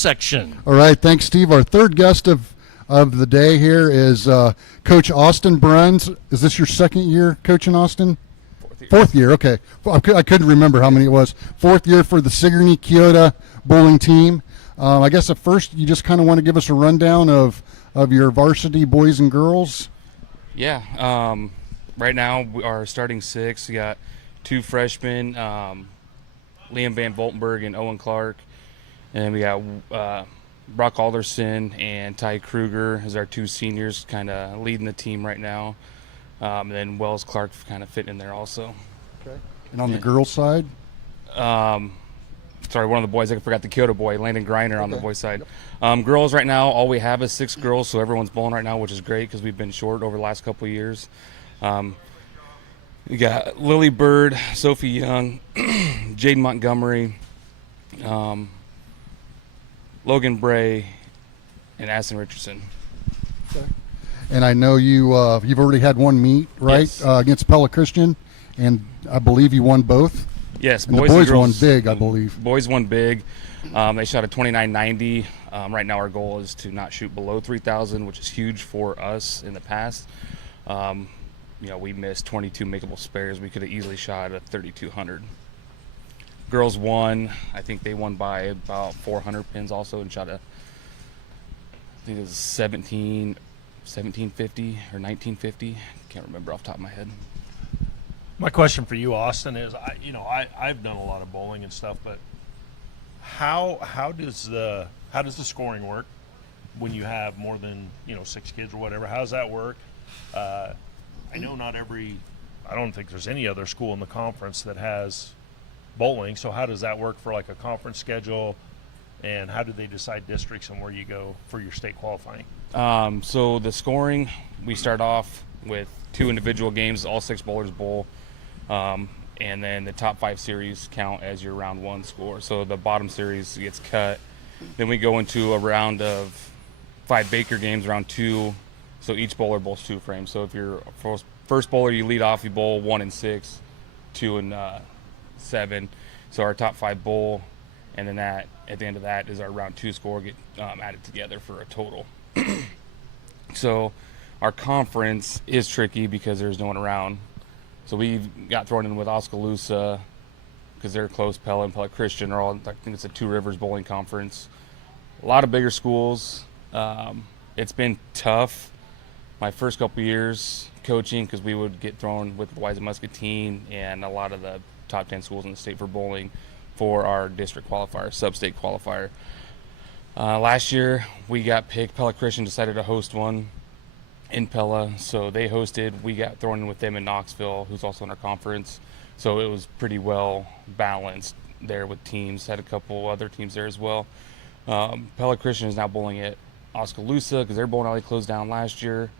section. All right, thanks, Steve. Our third guest of the day here is Coach Austin Bruns. Is this your second year coaching Austin? Fourth year, okay. I couldn't remember how many it was. Fourth year for the Sigourney Keota bowling team. I guess at first you just kind of want to give us a rundown of your varsity boys and girls. Yeah, right now our starting six, we got two freshmen, Liam Van Voltenberg and Owen Clark, and we got Brock Alderson and Ty Kruger as our two seniors kind of leading the team right now. And then Wells Clark kind of fitting in there also. Okay. And on the girls' side? Sorry, one of the boys, I forgot the Kyoto boy, Landon Griner on the boys' side. Girls right now, all we have is 6 girls, so everyone's bowling right now, which is great because we've been short over the last couple of years. We got Lily Bird, Sophie Young, Jaden Montgomery, Logan Bray, and Addison Richardson. Okay. And I know you've already had one meet, right? Yes. Against Pella Christian, and I believe you won both. Yes, and boys the boys and girls won big, I believe. Boys won big. They shot a 29.90. Right now our goal is to not shoot below 3,000, which is huge for us in the past. We missed 22 makeable spares. We could have easily shot a 3,200. Girls won. I think they won by about 400 pins also and shot I think it was 1750 or 1950. Can't remember off the top of my head. My question for you, Austin, is I've done a lot of bowling and stuff, but how does the scoring work when you have more than 6 kids or whatever? How does that work? I know I don't think there's any other school in the conference that has bowling. So how does that work for like a conference schedule, and how do they decide districts and where you go for your state qualifying? So the scoring, we start off with 2 individual games, all 6 bowlers bowl. And then the top 5 series count as your round 1 score. So the bottom series gets cut. Then we go into a round of 5 Baker games, round 2. So each bowler bowls 2 frames. So if you're first bowler, you lead off, you bowl 1 and 6, 2 and 7. So our top 5 bowl, and then at the end of that is our round 2 score get added together for a total. So our conference is tricky because there's no one around. So we got thrown in with Oskaloosa because they're close. Pella and Pella Christian are all, I think it's a 2 Rivers bowling conference. A lot of bigger schools. It's been tough my first couple years coaching because we would get thrown with Wise Muscatine and a lot of the top 10 schools in the state for bowling for our district qualifier, sub-state qualifier. Last year we got picked. Pella Christian decided to host one in Pella, so they hosted. We got thrown in with them in Knoxville, who's also in our conference. So it was pretty well balanced there with teams. Had a couple other teams there as well. Pella Christian is now bowling at Oskaloosa because their bowling alley closed down last year.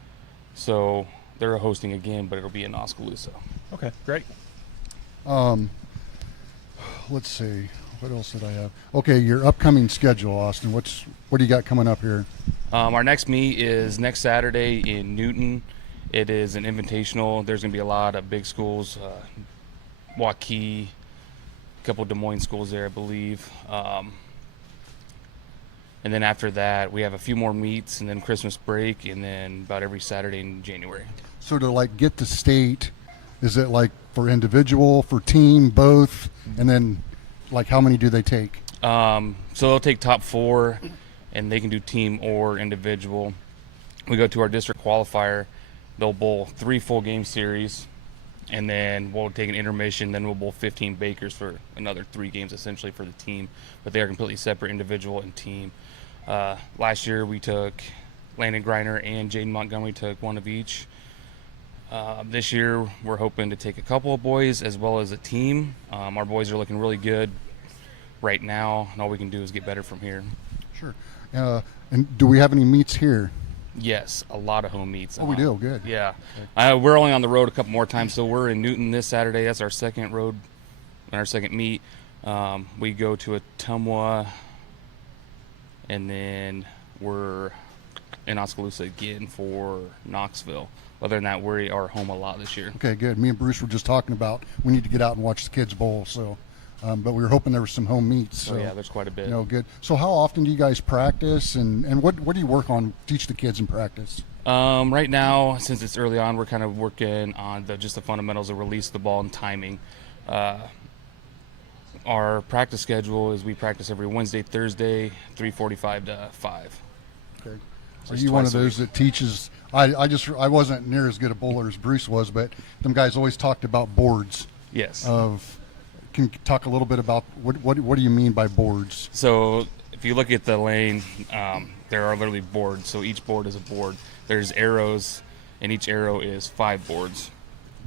So they're hosting again, but it'll be in Oskaloosa. Okay, great. Let's see. What else did I have? Okay, your upcoming schedule, Austin. What do you got coming up here? Our next meet is next Saturday in Newton. It is an invitational. There's going to be a lot of big schools, Waukee, a couple of Des Moines schools there, I believe. And then after that, we have a few more meets, and then Christmas break, and then about every Saturday in January. So to get to state, is it for individual, for team, both, and then how many do they take? So they'll take top 4, and they can do team or individual. We go to our district qualifier. They'll bowl 3 full game series, and then we'll take an intermission. Then we'll bowl 15 Bakers for another 3 games essentially for the team. But they are completely separate, individual and team. Last year we took Landon Griner and Jaden Montgomery, took 1 of each. This year we're hoping to take a couple of boys as well as a team. Our boys are looking really good right now, and all we can do is get better from here. Sure. And do we have any meets here? Yes, a lot of home meets. Oh, we do? Good. Yeah. We're only on the road a couple more times, so we're in Newton this Saturday. That's our second road and our second meet. We go to Ottumwa, and then we're in Oskaloosa again for Knoxville. Other than that, we are home a lot this year. Okay, good. Me and Bruce were just talking about we need to get out and watch the kids bowl, so but we were hoping there was some home meets. So, So yeah, there's quite a bit. good. So how often do you guys practice, and what do you work on, teach the kids in practice? Right now, since it's early on, we're kind of working on just the fundamentals of release of the ball and timing. Our practice schedule is we practice every Wednesday, Thursday, 3:45 to 5. Okay. So Are it's you one twice of a those week. that teaches? I wasn't near as good a bowler as Bruce was, but them guys always talked about boards. Yes. Can you talk a little bit about what do you mean by boards? So if you look at the lane, there are literally boards. So each board is a board. There's arrows, and each arrow is 5 boards.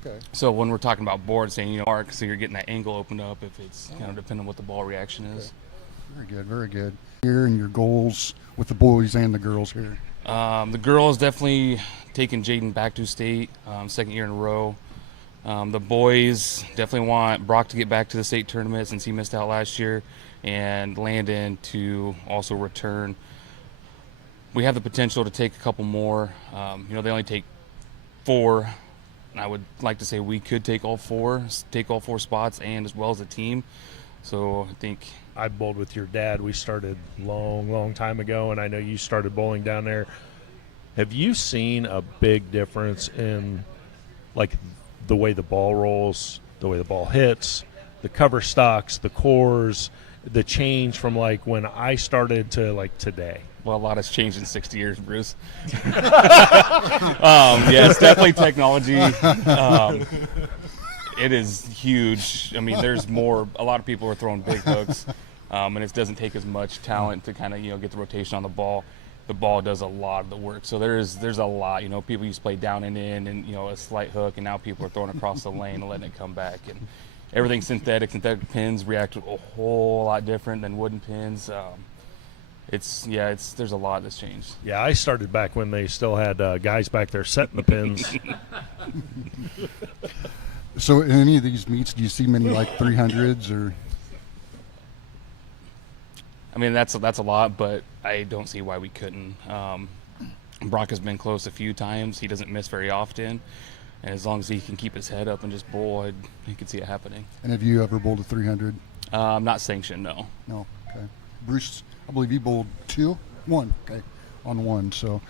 Okay. So when we're talking about boards, saying arc, so you're getting that angle opened up if it's kind of depending on what the ball reaction is. Very good, very good. Here and your goals with the boys and the girls here. The girls definitely taking Jaden back to state, second year in a row. The boys definitely want Brock to get back to the state tournament since he missed out last year, and Landon to also return. We have the potential to take a couple more. They only take 4, and I would like to say we could take all 4 spots, and as well as a team. So I think I bowled with your dad. We started long time ago, and I know you started bowling down there. Have you seen a big difference in, like, the way the ball rolls, the way the ball hits, the cover stocks, the cores, the change from, like, when I started to, like, today? well, a lot has changed in 60 years, Bruce. Yeah, it's definitely technology. It is huge. I mean, there's more. A lot of people are throwing big hooks, and it doesn't take as much talent to kind of get the rotation on the ball. The ball does a lot of the work. So there's a lot. People used to play down and in, and a slight hook, and now people are throwing across the lane and letting it come back. And everything's synthetic. Synthetic pins react a whole lot different than wooden pins. There's a lot that's changed. Yeah, I started back when they still had guys back there setting the pins. So in any of these meets, do you see many like 300s or? I mean, that's a lot, but I don't see why we couldn't. Brock has been close a few times. He doesn't miss very often. And as long as he can keep his head up and just bowl, he can see it happening. And have you ever bowled a 300? Not sanctioned, no. No. Okay. Bruce, I believe you bowled 1. Okay. On 1. So,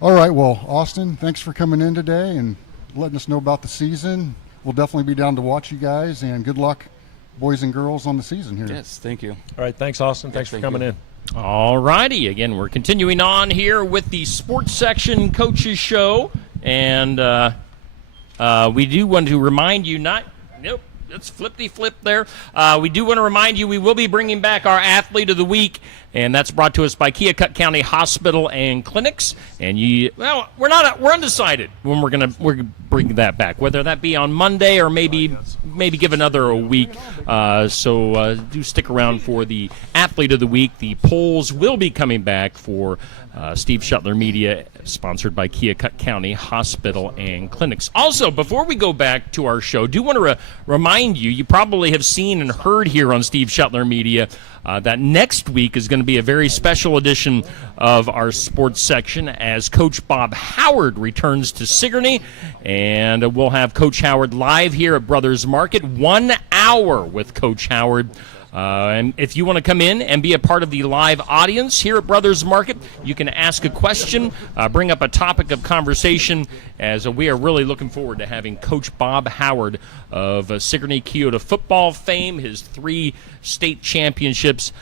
all right. Well, Austin, thanks for coming in today and letting us know about the season. We'll definitely be down to watch you guys, and good luck, boys and girls, on the season here. Yes, thank you. All right, thanks, Austin. Thanks for thank coming you. in. All righty. Again, we're continuing on here with the Sports Section Coaches Show. And we do want to remind you Nope, it's flippity-flip there. We do want to remind you we will be bringing back our Athlete of the Week, and that's brought to us by Keokuk County Hospital and Clinics. And we're undecided when we're gonna bring that back, whether that be on Monday or maybe give another a week. So do stick around for the Athlete of the Week. The polls will be coming back for Steve Shuttler Media, sponsored by Keokuk County Hospital and Clinics. Also, before we go back to our show, do want to remind you probably have seen and heard here on Steve Shuttler Media that next week is going to be a very special edition of our sports section as Coach Bob Howard returns to Sigourney, and we'll have Coach Howard live here at Brothers Market, 1 hour with Coach Howard. And if you want to come in and be a part of the live audience here at Brothers Market, you can ask a question, bring up a topic of conversation, as we are really looking forward to having Coach Bob Howard of Sigourney Keota football fame, his 3 state championships,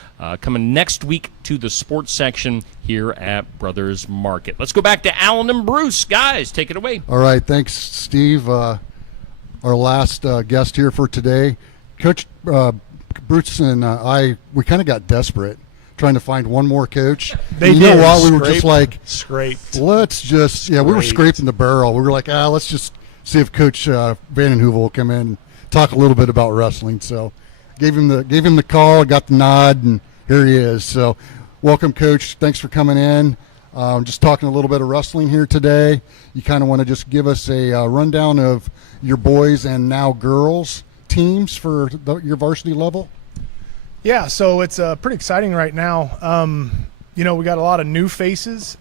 coming next week to the sports section here at Brothers Market. Let's go back to Alan and Bruce. Guys, take it away. All right. Thanks, Steve. Our last guest here for today. Coach Bruce and we kind of got desperate trying to find one more coach. They you did. know what? We were just like, Scraped. let's just, we were scraping the barrel. We were like, let's just see if Coach Vanden Heuvel will come in and talk a little bit about wrestling. So gave him the call, got the nod, and here he is. So welcome, Coach. Thanks for coming in. Just talking a little bit of wrestling here today. You kind of want to just give us a rundown of your boys and now girls teams for your varsity level? Yeah, so it's pretty exciting right now. We got a lot of new faces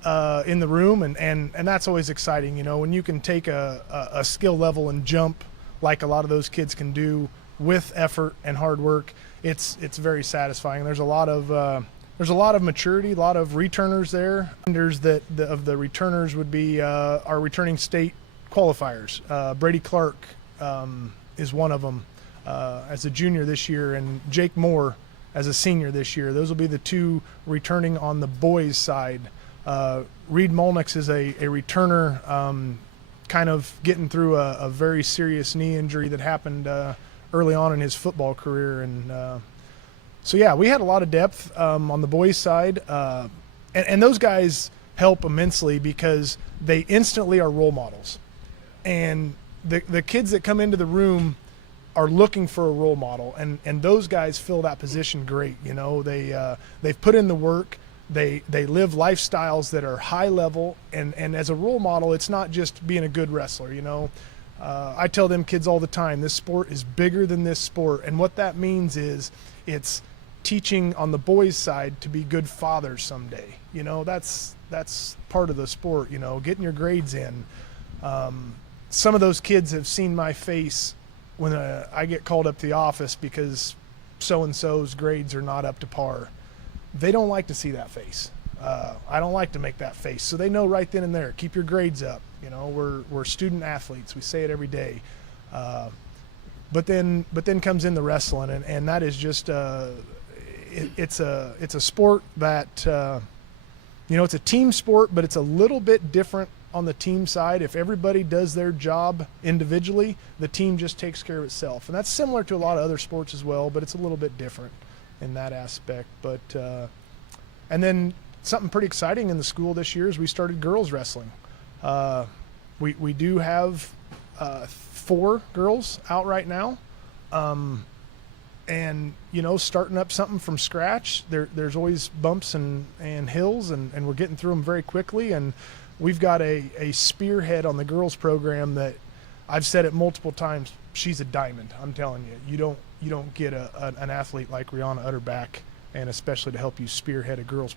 in the room, and that's always exciting. When you can take a skill level and jump like a lot of those kids can do with effort and hard work, it's very satisfying. There's a lot of maturity, a lot of returners there. Of the returners would be our returning state qualifiers. Brady Clark is one of them as a junior this year, and Jake Moore as a senior this year. Those will be the two returning on the boys' side. Reed Molnix is a returner, kind of getting through a very serious knee injury that happened early on in his football career. And so, yeah, we had a lot of depth on the boys' side. And those guys help immensely because they instantly are role models. And the kids that come into the room are looking for a role model, and those guys fill that position great. You know, they've put in the work. They live lifestyles that are high level, and as a role model, it's not just being a good wrestler. You know, I tell them kids all the time, this sport is bigger than this sport, and what that means is it's teaching on the boys' side to be good fathers someday. You know, that's part of the sport. You know, getting your grades in. Some of those kids have seen my face when I get called up to the office because so-and-so's grades are not up to par. They don't like to see that face. I don't like to make that face. So they know right then and there, keep your grades up. You know, we're student athletes. We say it every day. But then comes in the wrestling, and that is just it's a sport that you know, it's a team sport, but it's a little bit different on the team side. If everybody does their job individually, the team just takes care of itself. And that's similar to a lot of other sports as well, but it's a little bit different in that aspect. But and then something pretty exciting in the school this year is we started girls wrestling. We do have 4 girls out right now. And, you know, starting up something from scratch, there's always bumps and hills, and we're getting through them very quickly. And we've got a spearhead on the girls program that I've said it multiple times. She's a diamond. I'm telling you, you don't get an athlete like Rihanna Utterback, and especially to help you spearhead a girls